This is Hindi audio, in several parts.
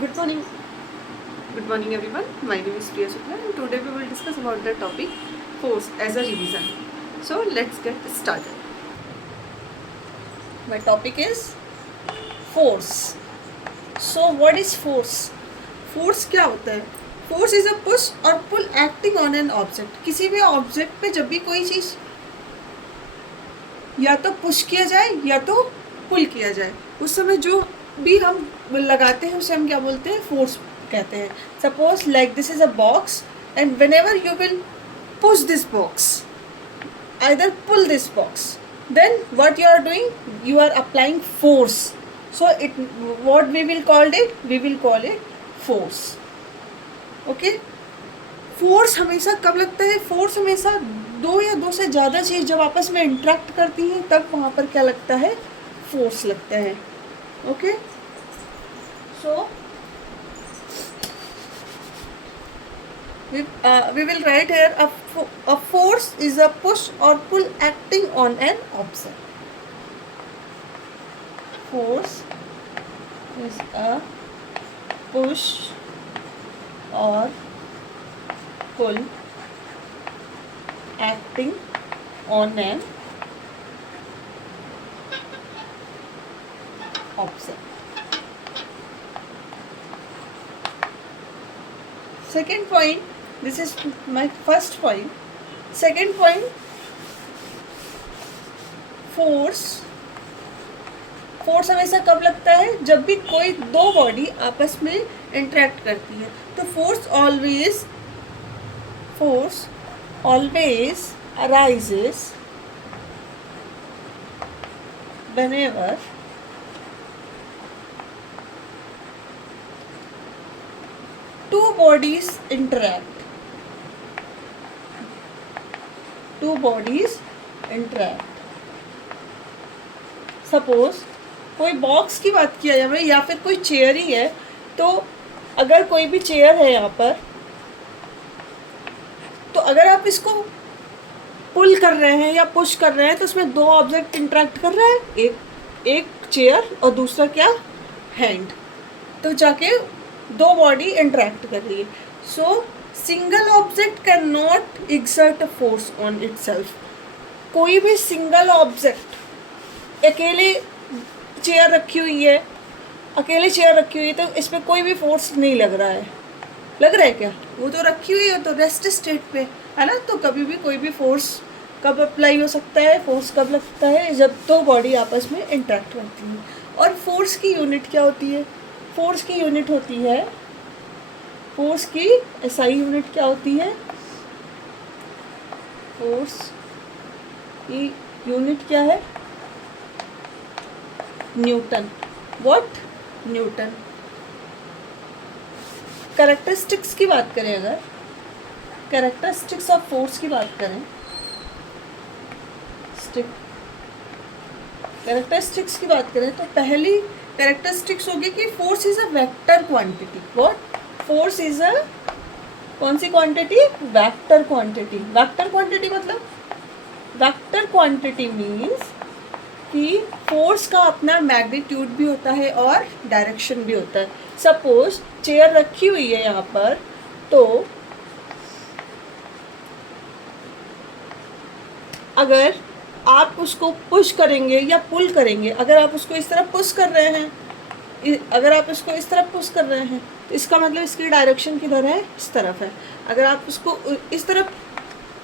Good morning. Good morning everyone. My name is Priya Shukla and today we will discuss about the topic force as a revision. So let's get started. My topic is force. So what is force? Force क्या होता है? Force is a push or pull acting on an object. किसी भी ऑब्जेक्ट पे जब भी कोई चीज़ या तो पुश किया जाए या तो पुल किया जाए, उस समय जो भी हम लगाते हैं उसे हम क्या बोलते हैं? फोर्स कहते हैं. Suppose like this is a box and when ever you will push this box, either pull this box, then what you are doing, you are applying force. So what we will call it force. Okay. Force हमेशा कब लगता है? फोर्स हमेशा दो या दो से ज़्यादा चीज़ जब आपस में इंटरेक्ट करती हैं तब वहाँ पर क्या लगता है? फोर्स लगता है. Okay. So we will write here a force is a push or pull acting on an object. Force is a push or pull acting on an object. Second point, this is my first point. Second point, force हमेशा कब लगता है? जब भी कोई दो बॉडी आपस में इंटरेक्ट करती है. तो force always arises whenever two bodies interact. Suppose कोई बॉक्स की बात किया जाए या फिर कोई चेयर ही है, तो अगर कोई भी चेयर है यहाँ पर, तो अगर आप इसको पुल कर रहे हैं या पुश कर रहे हैं तो उसमें दो ऑब्जेक्ट इंटरेक्ट कर रहे हैं, एक चेयर और दूसरा क्या? हैंड. तो जाके दो बॉडी इंटरेक्ट कर रही है. सो single object can not exert a force on itself. कोई भी सिंगल ऑब्जेक्ट, अकेले चेयर रखी हुई है तो इस पर कोई भी फोर्स नहीं लग रहा है. लग रहा है क्या? वो तो रखी हुई है तो रेस्ट स्टेट पे है ना. तो कभी भी कोई भी फोर्स कब अप्लाई हो सकता है? फोर्स कब लगता है? जब दो बॉडी आपस में इंटरेक्ट करती है. और फोर्स की यूनिट क्या होती है? फोर्स की यूनिट होती है, फोर्स की एसआई यूनिट क्या होती है? फोर्स की यूनिट क्या है? न्यूटन. व्हाट? न्यूटन. कैरेक्टरिस्टिक्स की बात करें, अगर कैरेक्टरिस्टिक्स ऑफ फोर्स की बात करें, कैरेक्टरिस्टिक्स की बात करें तो पहली कैरेक्टरिस्टिक्स होगी कि force is a vector quantity. What? Force is a कौन सी quantity? Vector quantity. Vector quantity मतलब, वेक्टर क्वांटिटी मीन्स कि फोर्स का अपना मैग्नीट्यूड भी होता है और डायरेक्शन भी होता है. सपोज चेयर रखी हुई है यहाँ पर, तो अगर आप उसको पुश करेंगे या पुल करेंगे, अगर आप उसको इस तरफ पुश कर रहे हैं, तो इसका मतलब इसकी डायरेक्शन किधर है? इस तरफ है. अगर आप उसको इस तरफ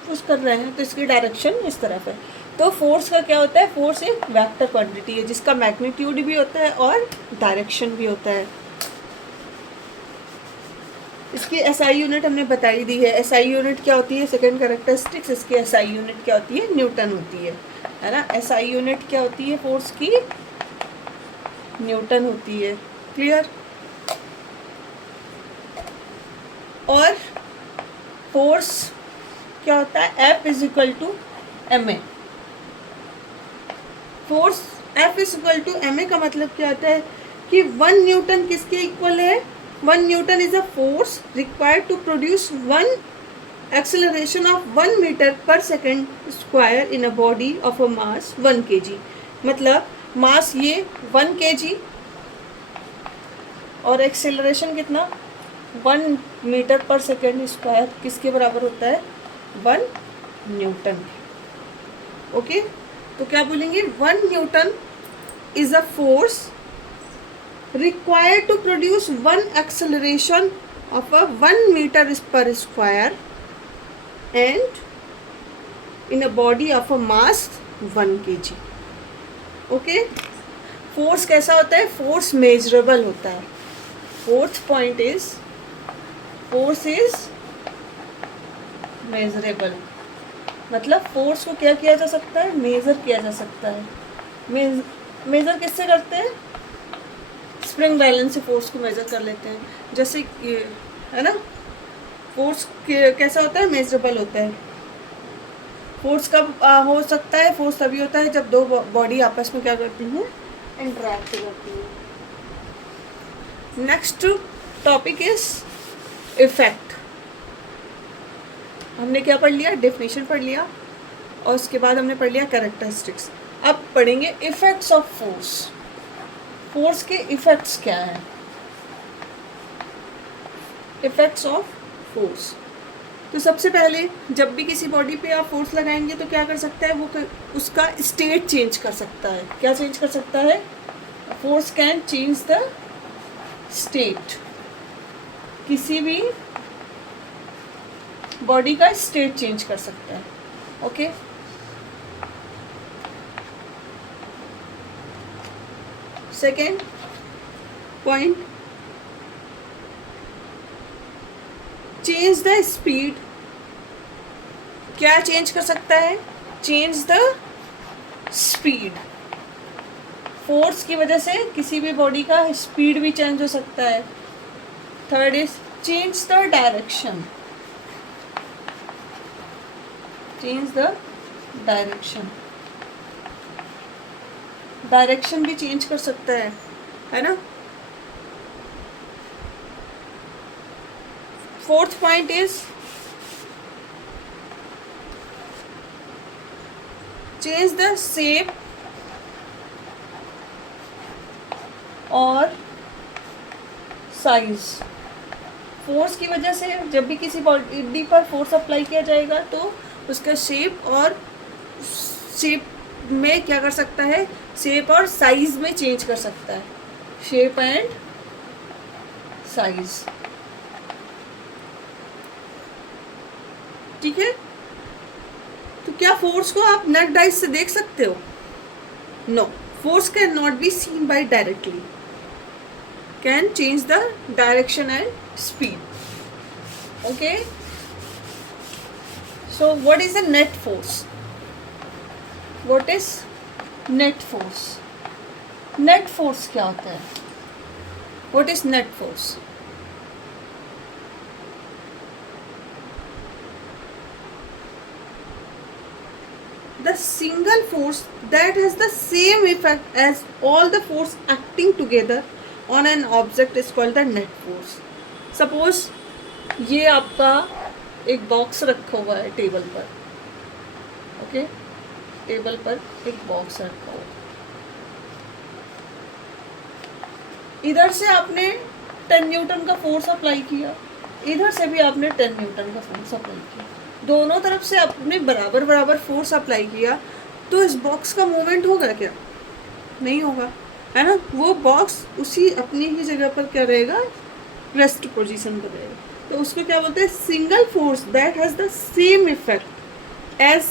पुश कर रहे हैं तो इसकी डायरेक्शन इस तरफ है. तो फोर्स का क्या होता है? फोर्स एक वेक्टर क्वांटिटी है जिसका मैग्नीट्यूड भी होता है और डायरेक्शन भी होता है. इसकी एसआई यूनिट हमने बताई दी है. एसआई यूनिट क्या होती है? सेकंड कैरेक्टरिस्टिक्स, इसकी एसआई यूनिट क्या होती है? न्यूटन होती है ना. एसआई यूनिट क्या होती है फोर्स की? न्यूटन होती है. क्लियर? और फोर्स क्या होता है? F is equal to ma. Force F is equal to ma का मतलब क्या होता है कि 1 न्यूटन किसके इक्वल है? 1 newton is a force required to produce 1 acceleration of 1 meter per second square in a body of a mass 1 kg. मतलब मास ये 1 kg और एक्सेलरेशन कितना, 1 मीटर/सेकेंड स्क्वायर किसके बराबर होता है, 1 न्यूटन। ओके, तो क्या बोलेंगे, 1 newton is a force required to produce one acceleration of a 1 meter/square and in a body of a mass 1 kg. Okay, force कैसा होता है, फोर्स मेजरेबल होता है। Fourth point is force is measurable, मतलब फोर्स को क्या किया जा सकता है, मेजर किया जा सकता है। मेजर किससे करते हैं, स्प्रिंग बैलेंस से फोर्स को मेजर कर लेते हैं। जैसे कि है ना, फोर्स कैसा होता है, मेजरेबल होता है। फोर्स कब हो सकता है, फोर्स तभी होता है जब दो बॉडी आपस में क्या करती हैं, इंटरैक्ट करती हैं। Next topic is effect. हमने क्या पढ़ लिया, डेफिनेशन पढ़ लिया और उसके बाद हमने पढ़ लिया कैरेक्टरिस्टिक्स। अब पढ़ेंगे इफेक्ट्स ऑफ फोर्स। फोर्स के इफेक्ट्स क्या हैं, इफेक्ट्स ऑफ फोर्स। तो सबसे पहले जब भी किसी बॉडी पे आप फोर्स लगाएंगे तो क्या कर सकता है, वो उसका स्टेट चेंज कर सकता है। क्या चेंज कर सकता है, force can change the state, किसी भी बॉडी का स्टेट चेंज कर सकता है। Okay, second point, change the speed. क्या चेंज कर सकता है, चेंज द स्पीड। फोर्स की वजह से किसी भी बॉडी का स्पीड भी चेंज हो सकता है। Third is change the direction, change the direction, direction भी चेंज कर सकता है ना। Fourth point is change the shape और साइज। फोर्स की वजह से जब भी किसी बॉडी पर फोर्स अप्लाई किया जाएगा तो उसका शेप और शेप में क्या कर सकता है, शेप और साइज में चेंज कर सकता है, शेप एंड साइज। ठीक है, तो क्या फोर्स को आप नेक्ड आइज से देख सकते हो, no, force can not be seen by directly, can change the direction and speed. Okay, so what is the net force, what is net force, net force क्या होता है, what is net force? The single force that has the same effect as all the force acting together on an object is called the net force. Suppose ये आपका एक बॉक्स रखा हुआ है टेबल पर, ओके, टेबल पर एक बॉक्स रखा हुआ, इधर से आपने 10 न्यूटन का फोर्स अप्लाई किया, इधर से भी आपने 10 न्यूटन का फोर्स अप्लाई किया, दोनों तरफ से आपने बराबर बराबर फोर्स अप्लाई किया, तो इस बॉक्स का मूवमेंट होगा क्या, नहीं होगा, है ना। वो बॉक्स उसी अपनी ही जगह पर क्या रहेगा, रेस्ट पोजीशन पर रहेगा। तो उसको क्या बोलते हैं, single force that has the same effect as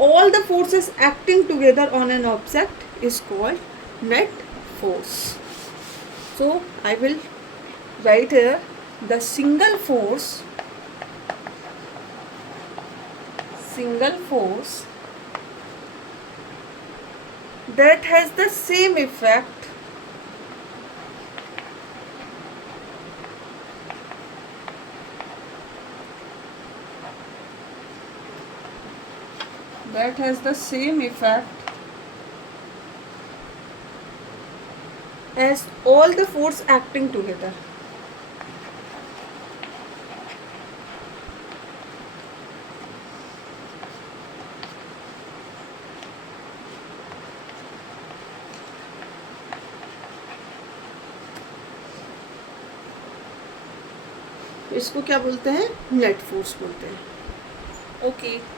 all the forces acting together on an object is called net force. So I will write here the single force that has the same effect as all the force acting together. इसको क्या बोलते हैं, नेट फोर्स बोलते हैं। ओके।